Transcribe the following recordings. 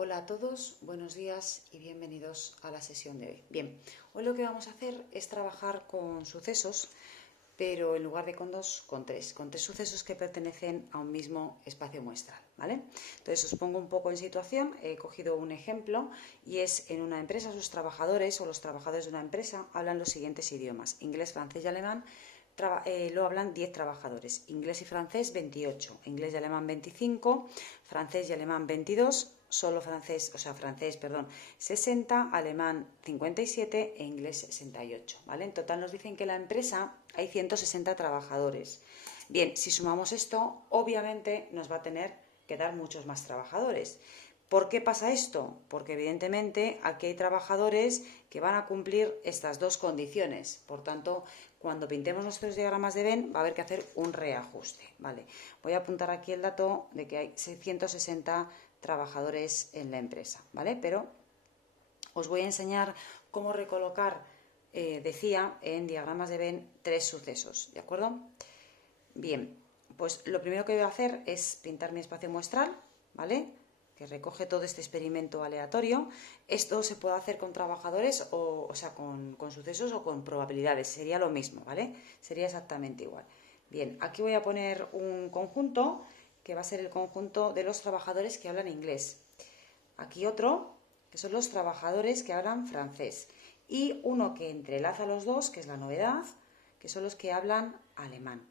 Hola a todos, buenos días y bienvenidos a la sesión de hoy. Bien, hoy lo que vamos a hacer es trabajar con sucesos, pero en lugar de con dos, con tres sucesos que pertenecen a un mismo espacio muestral, ¿vale? Entonces os pongo un poco en situación, he cogido un ejemplo y es en una empresa sus trabajadores o los trabajadores de una empresa hablan los siguientes idiomas: inglés, francés y alemán. Lo hablan 10 trabajadores, inglés y francés 28, inglés y alemán 25, francés y alemán 22, solo francés, perdón, 60, alemán 57 e inglés 68, ¿vale? En total nos dicen que en la empresa hay 160 trabajadores. Bien, si sumamos esto, obviamente nos va a tener que dar muchos más trabajadores. ¿Por qué pasa esto? Porque evidentemente aquí hay trabajadores que van a cumplir estas dos condiciones. Por tanto, cuando pintemos nuestros diagramas de Venn va a haber que hacer un reajuste. Vale, voy a apuntar aquí el dato de que hay 160 trabajadores en la empresa, ¿vale? Pero os voy a enseñar cómo recolocar, decía, en diagramas de Venn tres sucesos, ¿de acuerdo? Bien, pues lo primero que voy a hacer es pintar mi espacio muestral, ¿vale?, que recoge todo este experimento aleatorio. Esto se puede hacer con trabajadores o sea, con sucesos o con probabilidades. Sería lo mismo, ¿vale? Sería exactamente igual. Bien, aquí voy a poner un conjunto que va a ser el conjunto de los trabajadores que hablan inglés. Aquí otro, que son los trabajadores que hablan francés. Y uno que entrelaza los dos, que es la novedad, que son los que hablan alemán.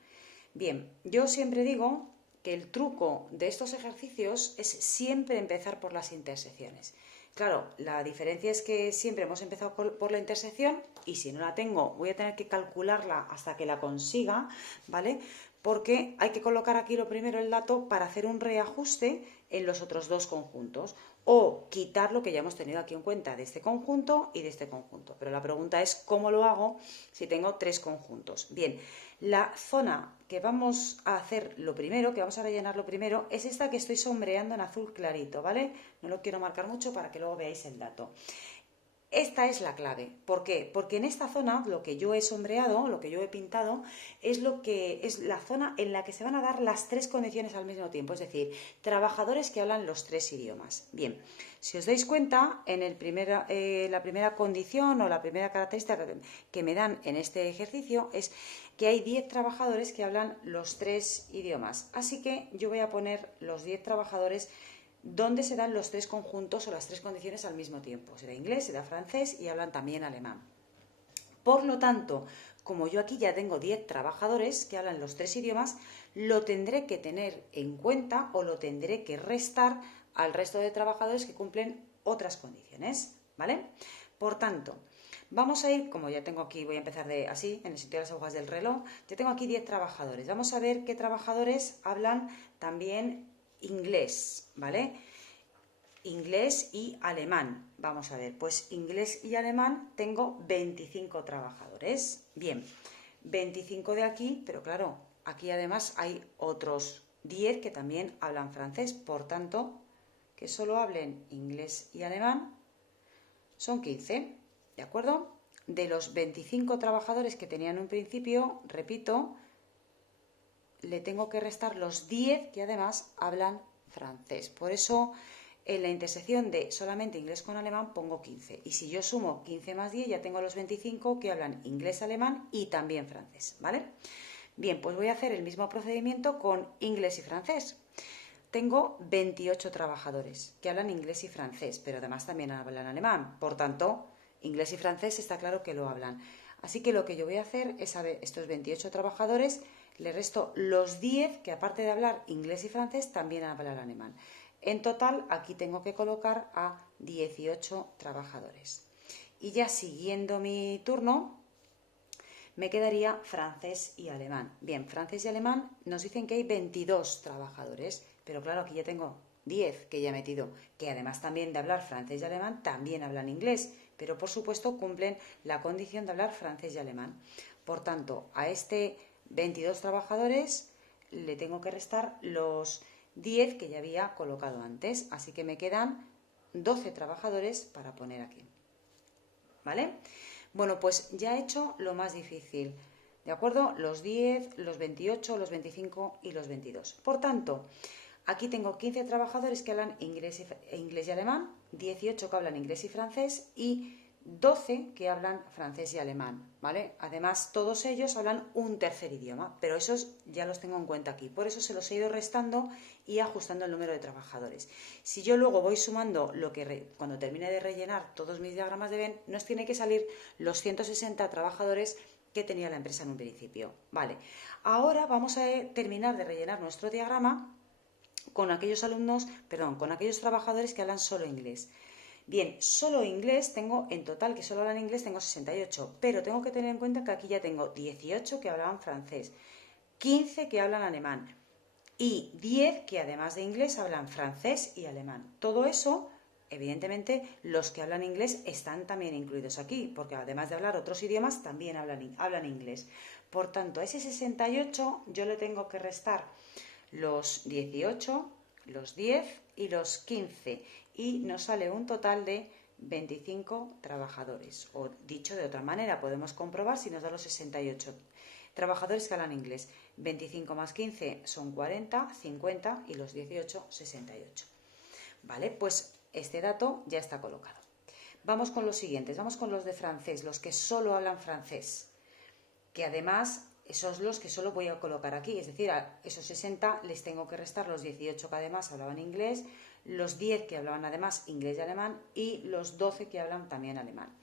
Bien, yo siempre digo que el truco de estos ejercicios es siempre empezar por las intersecciones. Claro, la diferencia es que siempre hemos empezado por la intersección y si no la tengo voy a tener que calcularla hasta que la consiga, ¿vale? Porque hay que colocar aquí lo primero el dato para hacer un reajuste en los otros dos conjuntos o quitar lo que ya hemos tenido aquí en cuenta de este conjunto y de este conjunto. Pero la pregunta es cómo lo hago si tengo tres conjuntos. Bien, la zona que vamos a hacer lo primero, que vamos a rellenar lo primero, es esta que estoy sombreando en azul clarito, ¿vale? No lo quiero marcar mucho para que luego veáis el dato. Esta es la clave. ¿Por qué? Porque en esta zona lo que yo he sombreado, lo que yo he pintado, es lo que es la zona en la que se van a dar las tres condiciones al mismo tiempo, es decir, trabajadores que hablan los tres idiomas. Bien, si os dais cuenta, en la primera condición o la primera característica que me dan en este ejercicio es que hay 10 trabajadores que hablan los tres idiomas. Así que yo voy a poner los 10 trabajadores donde se dan los tres conjuntos o las tres condiciones al mismo tiempo. Se da inglés, se da francés y hablan también alemán. Por lo tanto, como yo aquí ya tengo 10 trabajadores que hablan los tres idiomas, lo tendré que tener en cuenta o lo tendré que restar al resto de trabajadores que cumplen otras condiciones, ¿vale? Por tanto, vamos a ir, como ya tengo aquí, voy a empezar así, en el sitio de las agujas del reloj, ya tengo aquí 10 trabajadores. Vamos a ver qué trabajadores hablan también inglés, ¿vale? Inglés y alemán. Vamos a ver, pues inglés y alemán tengo 25 trabajadores. Bien, 25 de aquí, pero claro, aquí además hay otros 10 que también hablan francés. Por tanto, que solo hablen inglés y alemán son 15, ¿de acuerdo? De los 25 trabajadores que tenían en un principio, repito, le tengo que restar los 10 que además hablan francés. Por eso en la intersección de solamente inglés con alemán pongo 15. Y si yo sumo 15 más 10 ya tengo los 25 que hablan inglés, alemán y también francés, ¿vale? Bien, pues voy a hacer el mismo procedimiento con inglés y francés. Tengo 28 trabajadores que hablan inglés y francés, pero además también hablan alemán. Por tanto, inglés y francés está claro que lo hablan. Así que lo que yo voy a hacer es, a ver, estos 28 trabajadores, le resto los 10 que aparte de hablar inglés y francés también hablan alemán. En total, aquí tengo que colocar a 18 trabajadores. Y ya siguiendo mi turno, me quedaría francés y alemán. Bien, francés y alemán nos dicen que hay 22 trabajadores, pero claro, aquí ya tengo 10 que ya he metido, que además también de hablar francés y alemán, también hablan inglés, pero por supuesto cumplen la condición de hablar francés y alemán. Por tanto, a este 22 trabajadores le tengo que restar los 10 que ya había colocado antes, así que me quedan 12 trabajadores para poner aquí, ¿vale? Bueno, pues ya he hecho lo más difícil, ¿de acuerdo? Los 10, los 28, los 25 y los 22. Por tanto, Aquí tengo 15 trabajadores que hablan inglés y alemán, 18 que hablan inglés y francés y 12 que hablan francés y alemán, ¿vale? Además, todos ellos hablan un tercer idioma, pero esos ya los tengo en cuenta aquí. Por eso se los he ido restando y ajustando el número de trabajadores. Si yo luego voy sumando cuando termine de rellenar todos mis diagramas de Venn, nos tiene que salir los 160 trabajadores que tenía la empresa en un principio. Vale, ahora vamos a terminar de rellenar nuestro diagrama con aquellos con aquellos trabajadores que hablan solo inglés. Bien, solo inglés tengo, en total que solo hablan inglés tengo 68, pero tengo que tener en cuenta que aquí ya tengo 18 que hablaban francés, 15 que hablan alemán y 10 que además de inglés hablan francés y alemán. Todo eso, evidentemente, los que hablan inglés están también incluidos aquí, porque además de hablar otros idiomas, también hablan inglés. Por tanto, a ese 68 yo le tengo que restar los 18, los 10 y los 15 y nos sale un total de 25 trabajadores. O dicho de otra manera, podemos comprobar si nos da los 68 trabajadores que hablan inglés. 25 más 15 son 40, 50 y los 18, 68. Vale, pues este dato ya está colocado. Vamos con los siguientes, vamos con los de francés, los que solo hablan francés, que además esos los que solo voy a colocar aquí, es decir, a esos 60 les tengo que restar los 18 que además hablaban inglés, los 10 que hablaban además inglés y alemán y los 12 que hablan también alemán.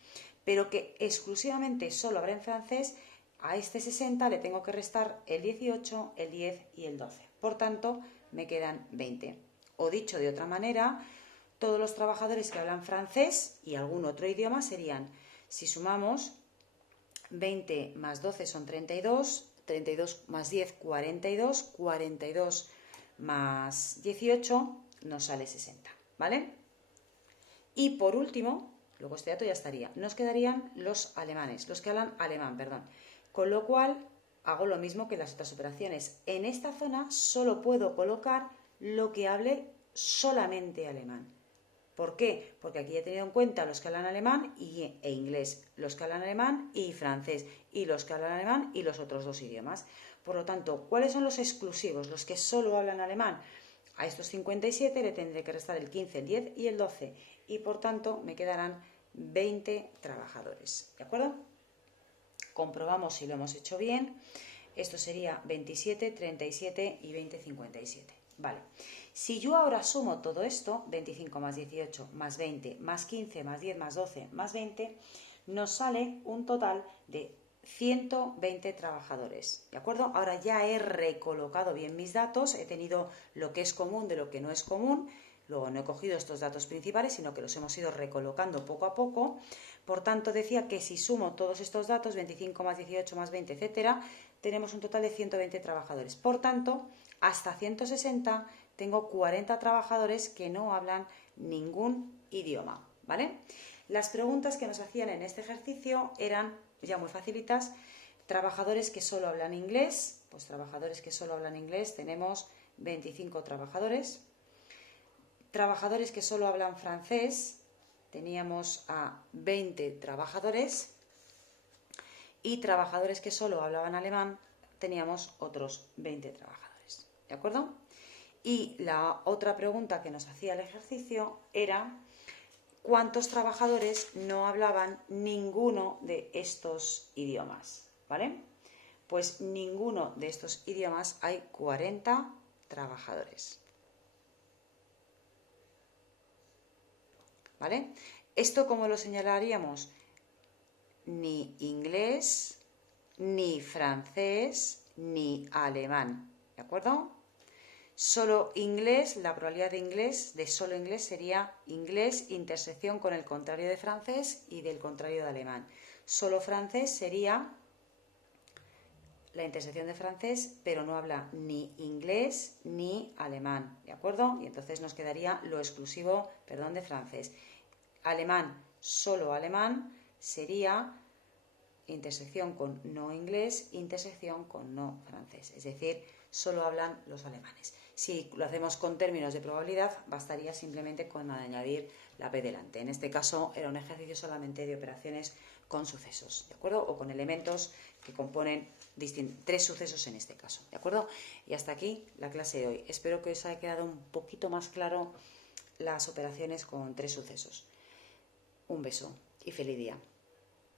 Pero que exclusivamente solo hablan francés, a este 60 le tengo que restar el 18, el 10 y el 12. Por tanto, me quedan 20. O dicho de otra manera, todos los trabajadores que hablan francés y algún otro idioma serían, si sumamos, 20 más 12 son 32, 32 más 10, 42, 42 más 18 nos sale 60, ¿vale? Y por último, luego este dato ya estaría, nos quedarían los alemanes, los que hablan alemán, perdón. Con lo cual, hago lo mismo que en las otras operaciones. En esta zona solo puedo colocar lo que hable solamente alemán. ¿Por qué? Porque aquí he tenido en cuenta los que hablan alemán e inglés, los que hablan alemán y francés, y los que hablan alemán y los otros dos idiomas. Por lo tanto, ¿cuáles son los exclusivos, los que solo hablan alemán? A estos 57 le tendré que restar el 15, el 10 y el 12, y por tanto me quedarán 20 trabajadores. ¿De acuerdo? Comprobamos si lo hemos hecho bien. Esto sería 27, 37 y 20, 57. Vale. Si yo ahora sumo todo esto, 25 más 18 más 20 más 15 más 10 más 12 más 20, nos sale un total de 120 trabajadores. ¿De acuerdo? Ahora ya he recolocado bien mis datos, he tenido lo que es común de lo que no es común. Luego no he cogido estos datos principales, sino que los hemos ido recolocando poco a poco. Por tanto, decía que si sumo todos estos datos, 25 más 18 más 20, etcétera, tenemos un total de 120 trabajadores. Por tanto, hasta 160 tengo 40 trabajadores que no hablan ningún idioma, ¿vale? Las preguntas que nos hacían en este ejercicio eran ya muy facilitas. Trabajadores que solo hablan inglés, pues trabajadores que solo hablan inglés tenemos 25 trabajadores. Trabajadores que solo hablan francés, teníamos a 20 trabajadores. Y trabajadores que solo hablaban alemán, teníamos otros 20 trabajadores. ¿De acuerdo? Y la otra pregunta que nos hacía el ejercicio era ¿cuántos trabajadores no hablaban ninguno de estos idiomas? ¿Vale? Pues ninguno de estos idiomas hay 40 trabajadores. ¿Vale? ¿Esto cómo lo señalaríamos? Ni inglés, ni francés, ni alemán. ¿De acuerdo? Solo inglés, la probabilidad de solo inglés sería inglés intersección con el contrario de francés y del contrario de alemán. Solo francés sería la intersección de francés, pero no habla ni inglés ni alemán, ¿de acuerdo? Y entonces nos quedaría lo exclusivo, de francés. Alemán, solo alemán, sería intersección con no inglés, intersección con no francés, es decir, solo hablan los alemanes. Si lo hacemos con términos de probabilidad, bastaría simplemente con añadir la p delante. En este caso era un ejercicio solamente de operaciones con sucesos, ¿de acuerdo? O con elementos que componen tres sucesos en este caso, ¿de acuerdo? Y hasta aquí la clase de hoy. Espero que os haya quedado un poquito más claro las operaciones con tres sucesos. Un beso y feliz día.